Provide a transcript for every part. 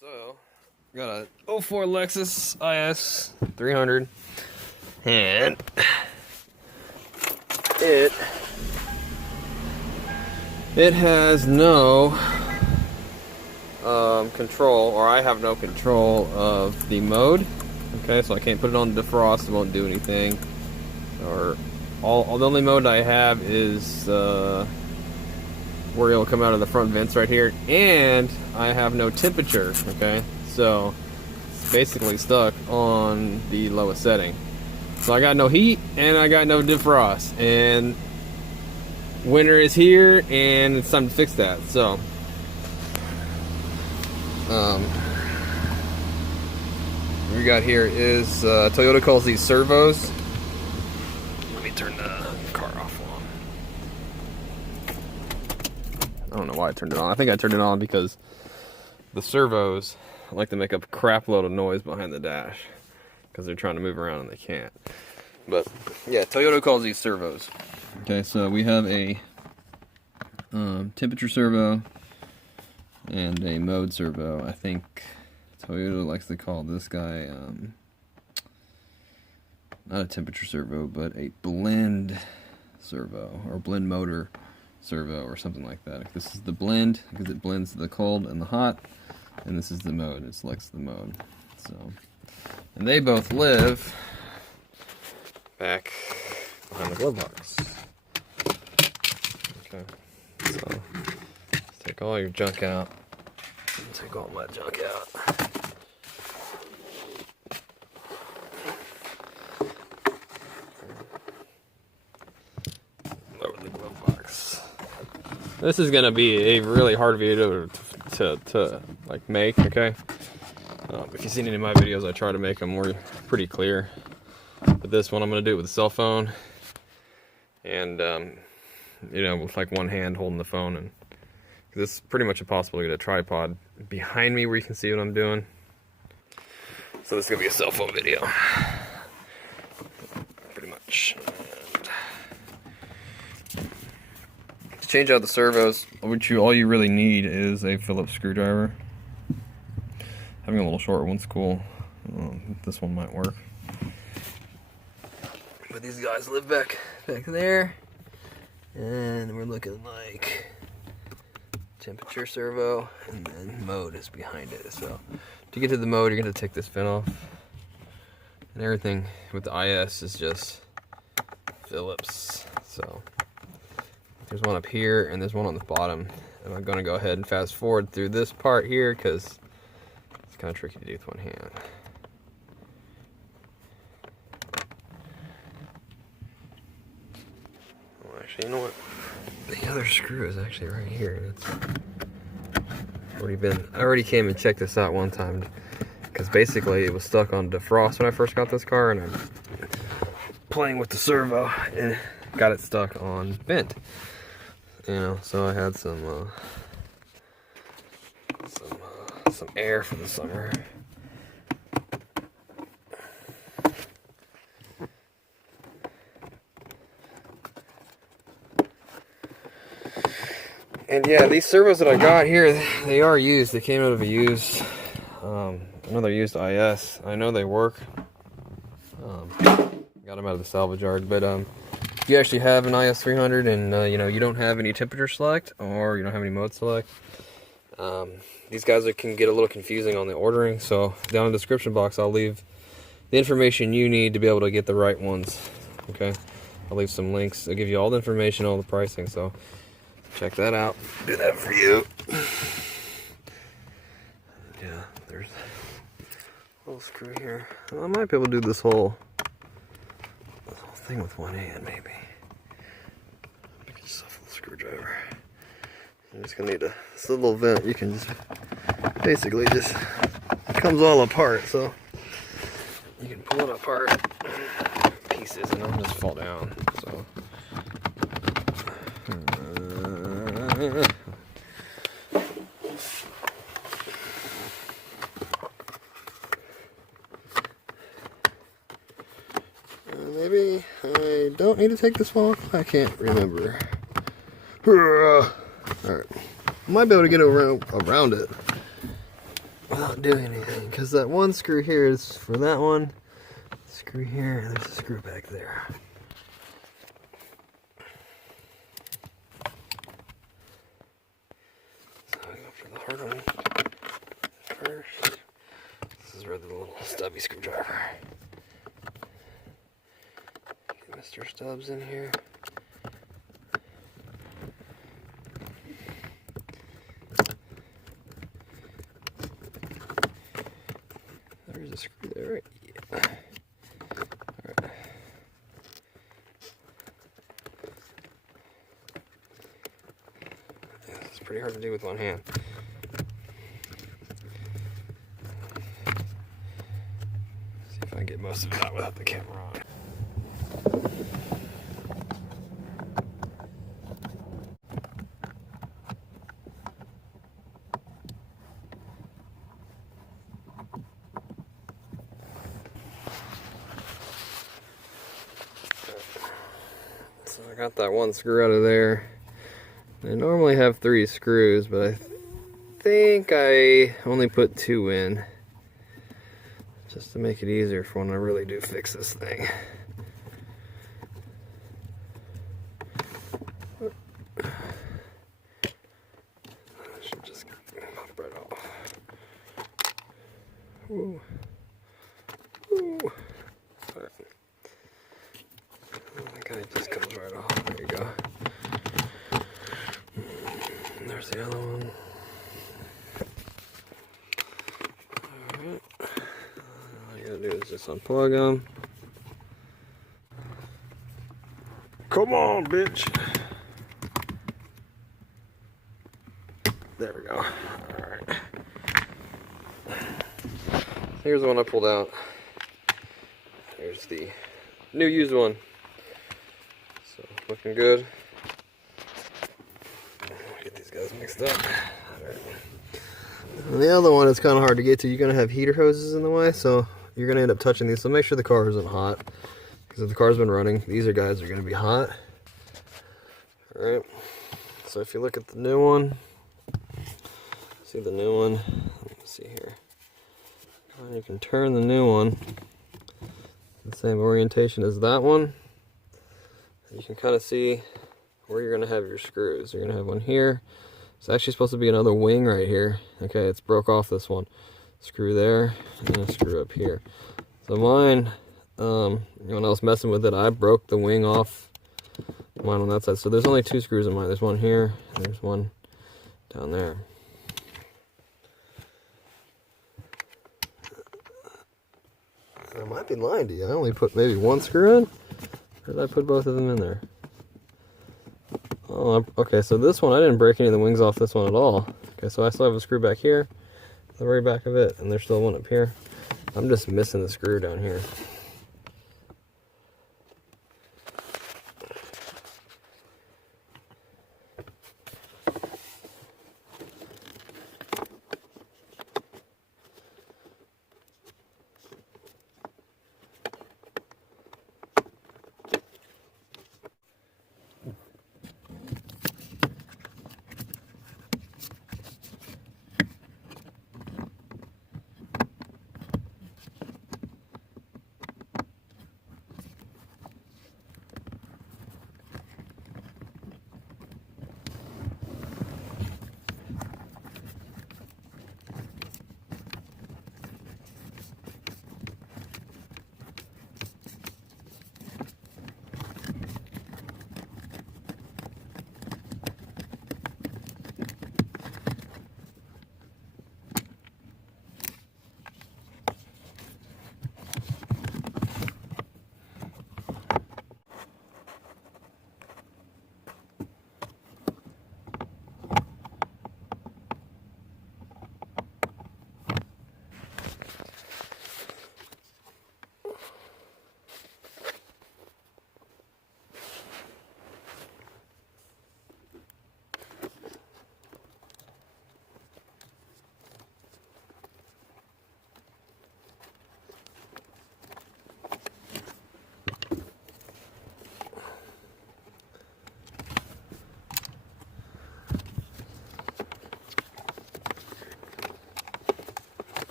So, got a '04 Lexus IS300, and it has no control, or I have no control of the mode. Okay, so I can't put it on defrost; it won't do anything. Or the only mode I have is where it'll come out of the front vents right here, and I have no temperature. Okay, so it's basically stuck on the lowest setting. So I got no heat and I got no defrost, and winter is here and it's time to fix that. So what we got here is Toyota calls these servos. Let me turn the car off. I don't know why I turned it on. I think I turned it on because the servos like to make a crap load of noise behind the dash because they're trying to move around and they can't. But yeah, Toyota calls these servos. Okay, so we have a temperature servo and a mode servo. I think Toyota likes to call this guy not a temperature servo, but a blend servo or blend motor servo or something like that. This is the blend because it blends the cold and the hot, and this is the mode. It selects the mode. So, and they both live back behind the glove box. Okay, so let's take all your junk out. Take all my junk out. Lower the glove box. This is gonna be a really hard video to like make. Okay, if you've seen any of my videos, I try to make them more pretty clear. But this one, I'm gonna do it with a cell phone, and you know, with like one hand holding the phone, and this is pretty much impossible to get a tripod behind me where you can see what I'm doing. So this is gonna be a cell phone video, pretty much. To change out the servos, all you really need is a Phillips screwdriver. Having a little short one's cool. This one might work. But these guys live back there, and we're looking like temperature servo, and then mode is behind it. So to get to the mode, you're going to take this fin off, and everything with the IS is just Phillips. So there's one up here and there's one on the bottom, and I'm going to go ahead and fast forward through this part here because it's kind of tricky to do with one hand. Well, actually, you know what? The other screw is actually right here. I already came and checked this out one time because basically it was stuck on defrost when I first got this car, and I'm playing with the servo and got it stuck on vent. You know, so I had some air for the summer. And yeah, these servos that I got here, they are used. They came out of a used, another used IS. I know they work. Got them out of the salvage yard, but if you actually have an IS300 and you know, you don't have any temperature select or you don't have any mode select, these guys can get a little confusing on the ordering. So down in the description box, I'll leave the information you need to be able to get the right ones. Okay, I'll leave some links. I'll give you all the information, all the pricing. So check that out. Do that for you. Yeah, there's a little screw here. Well, I might be able to do this whole thing with one hand, maybe. Make yourself a little screwdriver. You're just gonna need this little vent. You can just basically just, it comes all apart, so you can pull it apart pieces and it'll just fall down. So maybe I don't need to take this one off. I can't remember. Alright. I might be able to get around it. without doing anything, because that one screw here is for that one. Screw here, and there's a screw back there. So I go for the hard one first. This is where the little stubby screwdriver. Get Mr. Stubbs in here. There's a screw there, right? Yeah. Alright. Yeah, this is pretty hard to do with one hand. See if I can get most of it out without the camera on. So I got that one screw out of there. I normally have 3 screws, but I think I only put 2 in, just to make it easier for when I really do fix this thing. I should just pop right off. Ooh. Ooh. Right. I think it just comes right off. There you go. There's the other one. Alright. All you gotta do is just unplug them. Come on, bitch. There we go. Alright. Here's the one I pulled out. Here's the new used one. So, looking good. Get these guys mixed up. Alright. And the other one is kind of hard to get to. You're going to have heater hoses in the way, so you're going to end up touching these. So make sure the car isn't hot, because if the car's been running, these guys are going to be hot. Alright. So if you look at the new one, see the new one. Let me see here. And you can turn the new one the same orientation as that one. You can kind of see where you're going to have your screws. You're going to have one here. It's actually supposed to be another wing right here. Okay, it's broke off this one. Screw there, and a screw up here. So mine, when I was messing with it, I broke the wing off mine on that side. So there's only 2 screws in mine. There's one here, and there's one down there. I might be lying to you. I only put maybe 1 screw in, or did I put both of them in there? Oh, okay, so this one, I didn't break any of the wings off this one at all. Okay, so I still have a screw back here, the very back of it, and there's still one up here. I'm just missing the screw down here.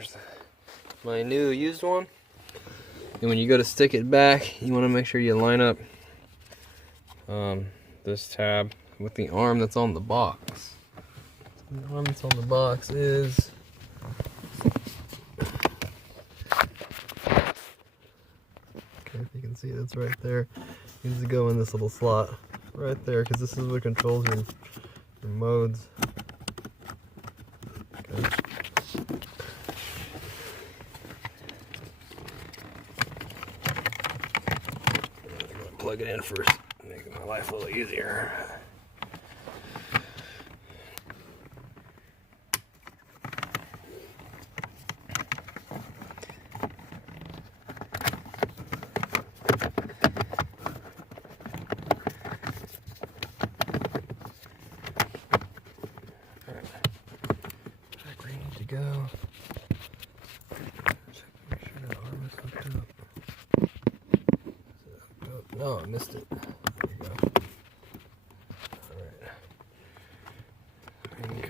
There's my new used one. And when you go to stick it back, you want to make sure you line up this tab with the arm that's on the box. So the arm that's on the box is if you can see, that's right there. It needs to go in this little slot right there, because this is what controls your modes. Okay. I'm gonna plug it in first, making my life a little easier. Go. Check to make sure that arm is hooked up. No, I missed it. There we go. Alright.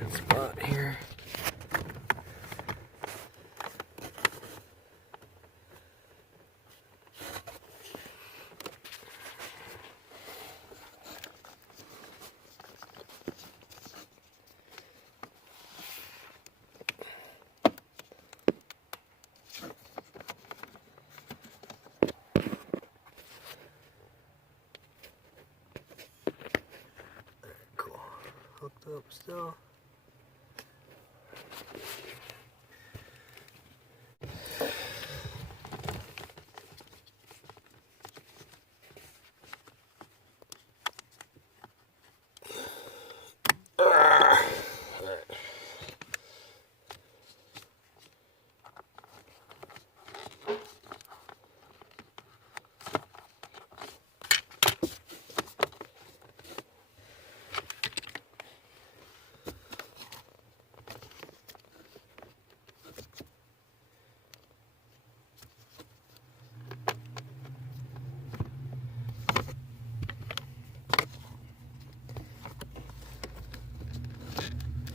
Good spot here. Hooked up still.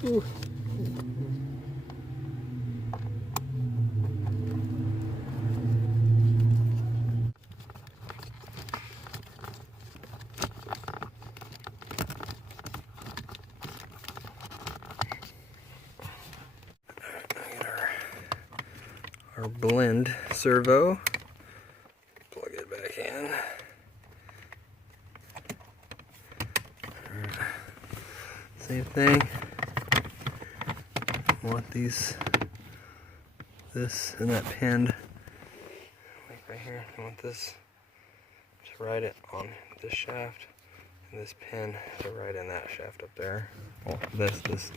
Ooh. Our blend servo. Plug it back in. Same thing. Want this and that pinned like right here. I want this to ride it on this shaft, and this pin to ride in that shaft up there. Oh, this.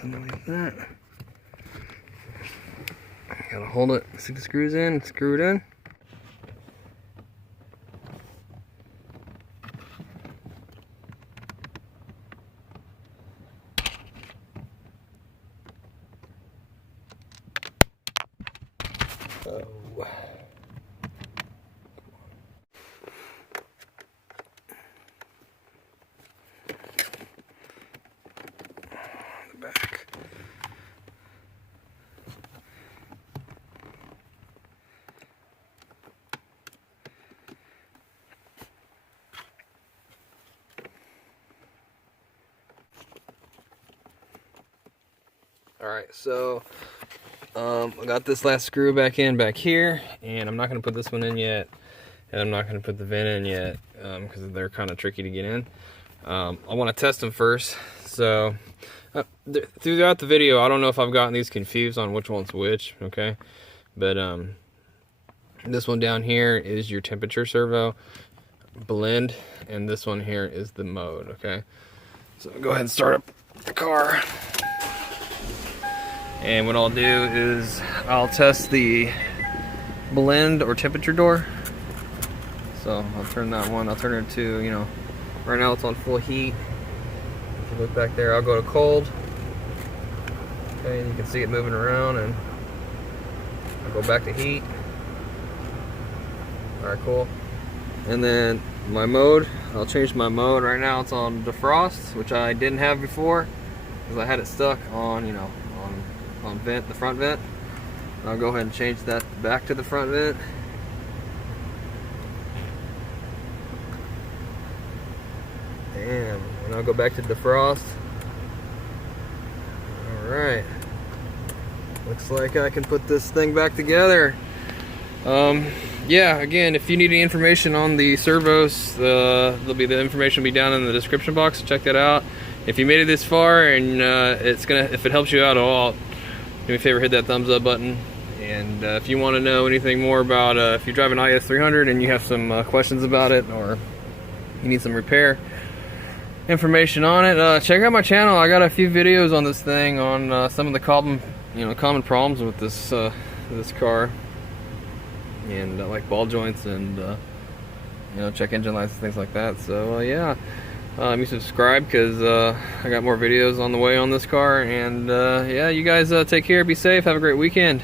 Something like that. Gotta hold it, stick the screws in, screw it in. Oh. The back. Alright, so I got this last screw back here, and I'm not going to put this one in yet, and I'm not going to put the vent in yet, because they're kind of tricky to get in. I want to test them first. So throughout the video, I don't know if I've gotten these confused on which one's which, okay? But this one down here is your temperature servo. blend, and this one here is the mode. Okay, so go ahead and start up the car, and what I'll do is I'll test the blend or temperature door. So I'll turn that one, I'll turn it to, you know, right now it's on full heat. If you look back there, I'll go to cold. Okay, and you can see it moving around, and I'll go back to heat. Alright, cool. And then my mode, I'll change my mode. Right now it's on defrost, which I didn't have before because I had it stuck on, you know, on vent, the front vent. And I'll go ahead and change that back to the front vent. Damn, and I'll go back to defrost. Alright. Looks like I can put this thing back together. Yeah, again, if you need any information on the servos, the information will be down in the description box. Check that out. If you made it this far and if it helps you out at all, do me a favor, hit that thumbs up button. And if you want to know anything more about if you drive an IS300 and you have some questions about it, or you need some repair information on it, check out my channel. I got a few videos on this thing, on some of the common problems with this this car, and like ball joints and check engine lights and things like that. So yeah, you subscribe because I got more videos on the way on this car. And yeah, you guys take care, be safe, have a great weekend.